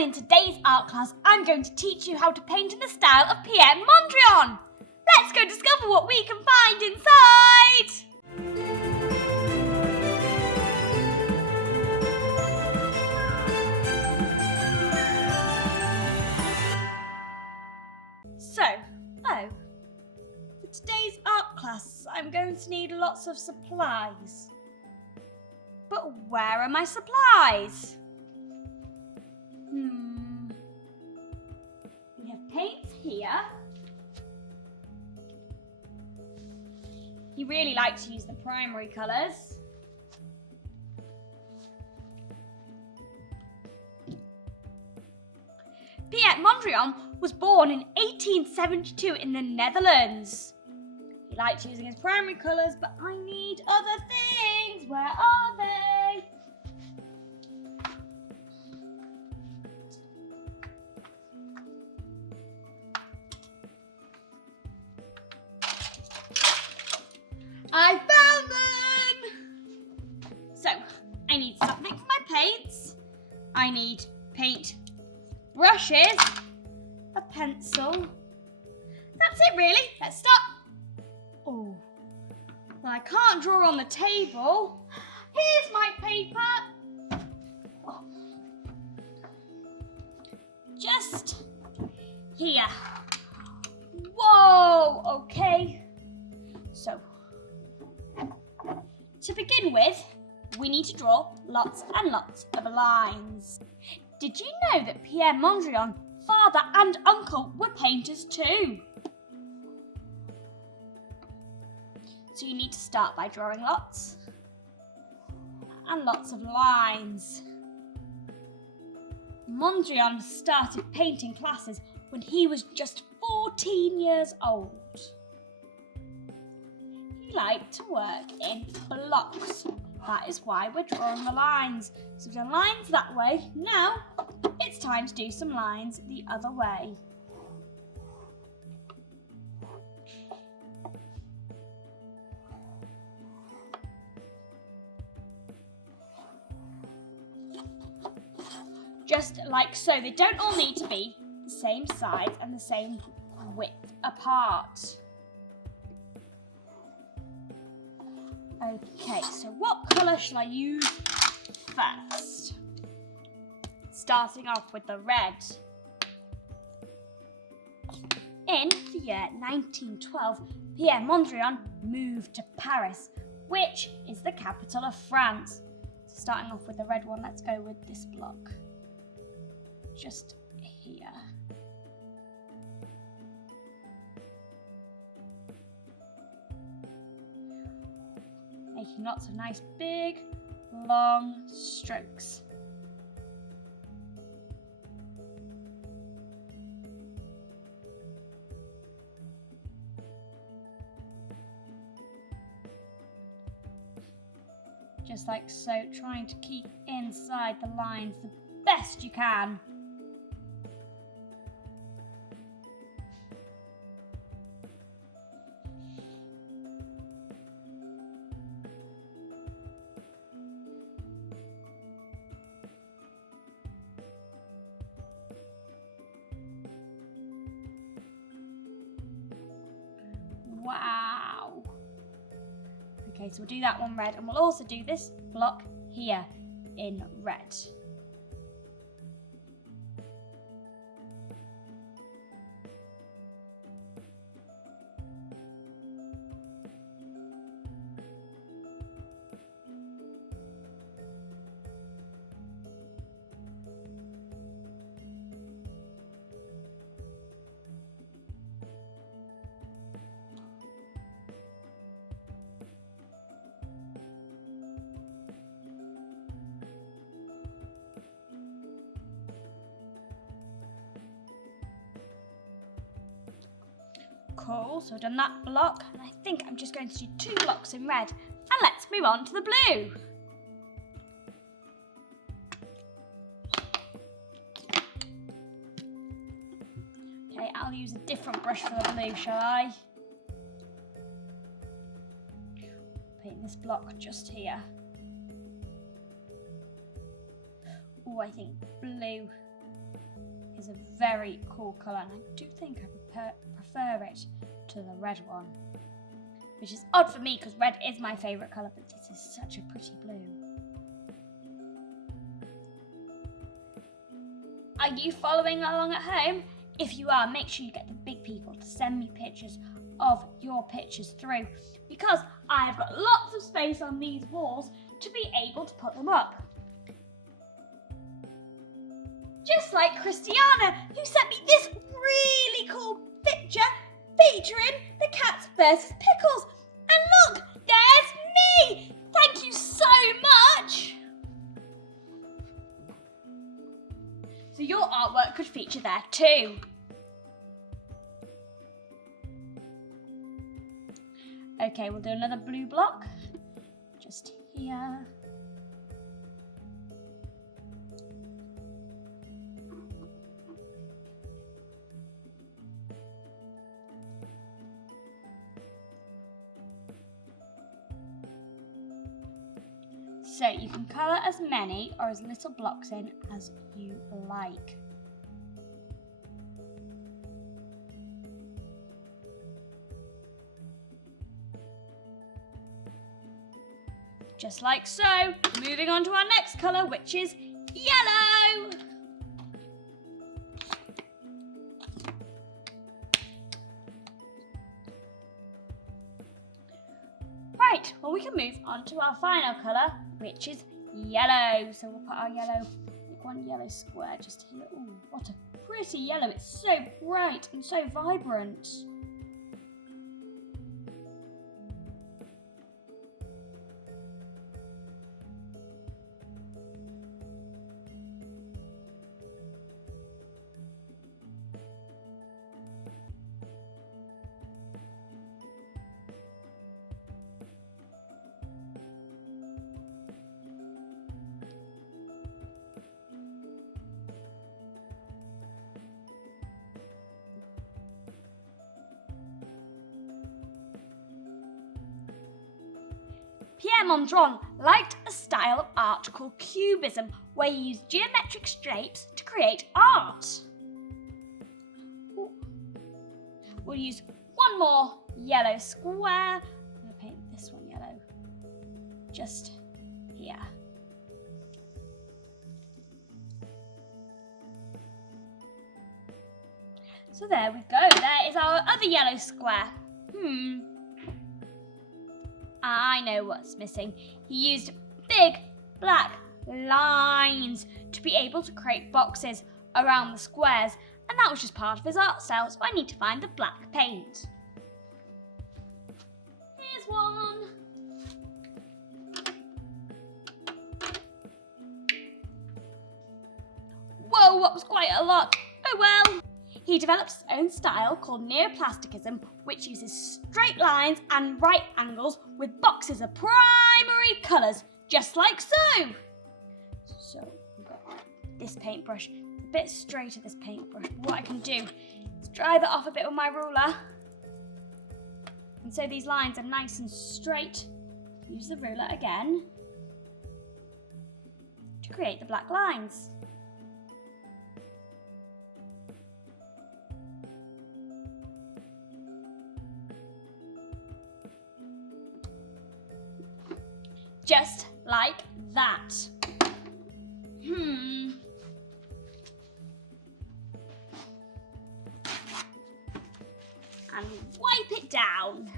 and in today's art class I'm going to teach you how to paint in the style of Piet Mondrian. Let's go discover what we can find inside! For today's art class I'm going to need lots of supplies. But where are my supplies? We have paints here. You really like to use the primary colours. Piet Mondrian was born in 1872 in the Netherlands. He liked using his primary colours, but I need other things. Where are they? I found them! So, I need something for my paints. I need paint brushes, a pencil. That's it really. Let's start. Oh, well, I can't draw on the table. Here's my paper. Oh. Just here. Whoa, okay. So, to begin with, we need to draw lots and lots of lines. Did you know that Piet Mondrian, father and uncle, were painters too? So you need to start by drawing lots and lots of lines. Mondrian started painting classes when he was just 14 years old. He liked to work in blocks. That is why we're drawing the lines. So we've done lines that way. Now it's time to do some lines the other way. Just like so. They don't all need to be the same size and the same width apart. Okay, so what colour shall I use first? Starting off with the red. In the year 1912, Piet Mondrian moved to Paris, which is the capital of France. So starting off with the red one, let's go with this block. Just here. Making lots of nice big, long strokes. Just like so, trying to keep inside the lines the best you can. Wow. Okay, so we'll do that one red, and we'll also do this block here in red. Cool, so I've done that block, and I think I'm just going to do 2 blocks in red. And let's move on to the blue. Okay, I'll use a different brush for the blue, shall I? Paint this block just here. Oh, I think blue is a very cool colour, and I do think I prefer it to the red one. Which is odd for me because red is my favourite colour, but this is such a pretty blue. Are you following along at home? If you are, make sure you get the big people to send me pictures of your pictures through, because I have got lots of space on these walls to be able to put them up. Just like Christiana, who sent me this really cool picture featuring the cats versus Pickles. And look, there's me! Thank you so much! So your artwork could feature there too. Okay, we'll do another blue block, just here. So you can colour as many or as little blocks in as you like. Just like so. Moving on to our next colour, which is yellow. Right, well we can move on to our final colour, which is yellow. So we'll put our yellow, one yellow square just here. Ooh, what a pretty yellow. It's so bright and so vibrant. Piet Mondrian liked a style of art called cubism, where you use geometric shapes to create art. We'll use one more yellow square. I'm going to paint this one yellow, just here. So there we go, there is our other yellow square. I know what's missing. He used big black lines to be able to create boxes around the squares, and that was just part of his art style, so I need to find the black paint. Here's one. Whoa, that was quite a lot. Oh well. He developed his own style called Neoplasticism, which uses straight lines and right angles with boxes of primary colours, just like so. So we've got this paintbrush, a bit straighter this paintbrush, but what I can do is dry that off a bit with my ruler. And so these lines are nice and straight. Use the ruler again to create the black lines. Just like that. And wipe it down.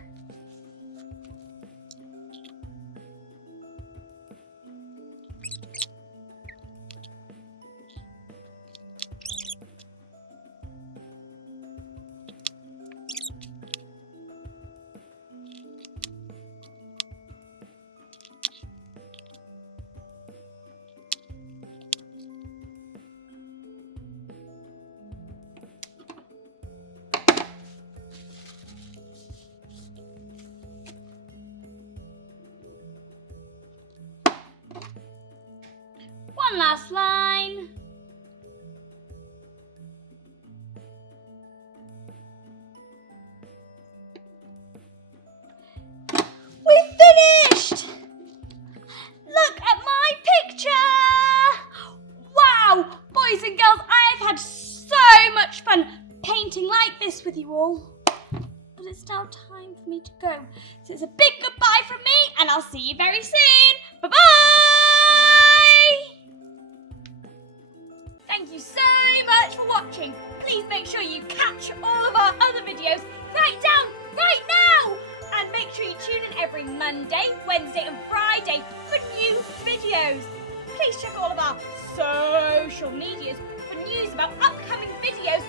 One last line. We've finished! Look at my picture! Wow, boys and girls, I've had so all. But it's now time for me to go. So it's a big goodbye from me, and I'll see you very soon. Bye-bye! Thank you so much for watching. Please make sure you catch all of our other videos right now. And make sure you tune in every Monday, Wednesday and Friday for new videos. Please check all of our social medias for news about upcoming videos